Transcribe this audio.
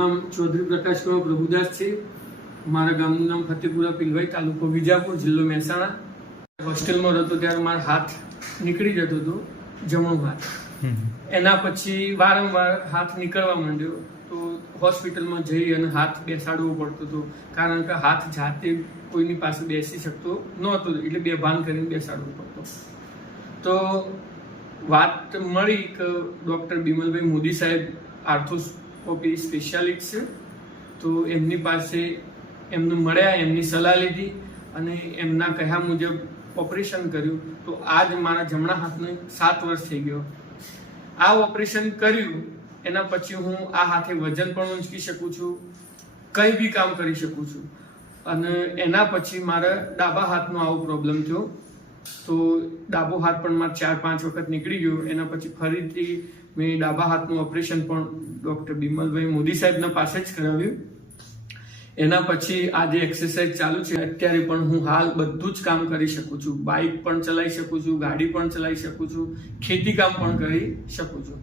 નામ ચૌધરી પ્રકાશ કુમાર પ્રભુદાસ છે. મારા ગામનું નામ ફતેપુરા પિલવાઈ, તાલુકો વિજાપુર, જિલ્લો મહેસાણા. હોસ્ટેલમાં રહેતો ત્યારે મારો હાથ નીકળી જતો હતો, જમણો હાથ. એના પછી વારંવાર હાથ નીકળવા માંડ્યો તો હોસ્પિટલમાં જઈ અને હાથ બેસાડવો પડતો હતો, કારણ કે હાથ જાતે કોઈની પાસે બેસી શકતો નહોતો, એટલે બેભાન કરીને બેસાડવો પડતો. તો વાત મળી કે ડૉક્ટર બિમલભાઈ મોદી સાહેબ આર્થોસ્કોપી સ્પેશિયાલિસ્ટ છે, તો એમની પાસે એમને મળ્યા, એમની સલાહ લીધી અને એમના કહ્યા મુજબ ઓપરેશન કર્યું. તો આજ મારા જમણા હાથને 7 વર્ષ થઈ ગયો. આ ઓપરેશન કર્યું એના પછી હું આ હાથે વજન પણ ઊંચકી શકું છું, કંઈ બી કામ કરી શકું છું. અને એના પછી મારા ડાબા હાથનો આવો પ્રોબ્લેમ થયો, તો ડાબો હાથ પણ મારે 4-5 વખત નીકળી ગયો. એના પછી ફરીથી મેં ડાબા હાથનું ઓપરેશન પણ ડૉક્ટર બિમલભાઈ મોદી સાહેબના પાસે જ કરાવ્યું. એના પછી આ જે એક્સરસાઇઝ ચાલુ છે, અત્યારે પણ હું હાલ બધું જ કામ કરી શકું છું. બાઇક પણ ચલાવી શકું છું, ગાડી પણ ચલાવી શકું છું, ખેતી કામ પણ કરી શકું છું.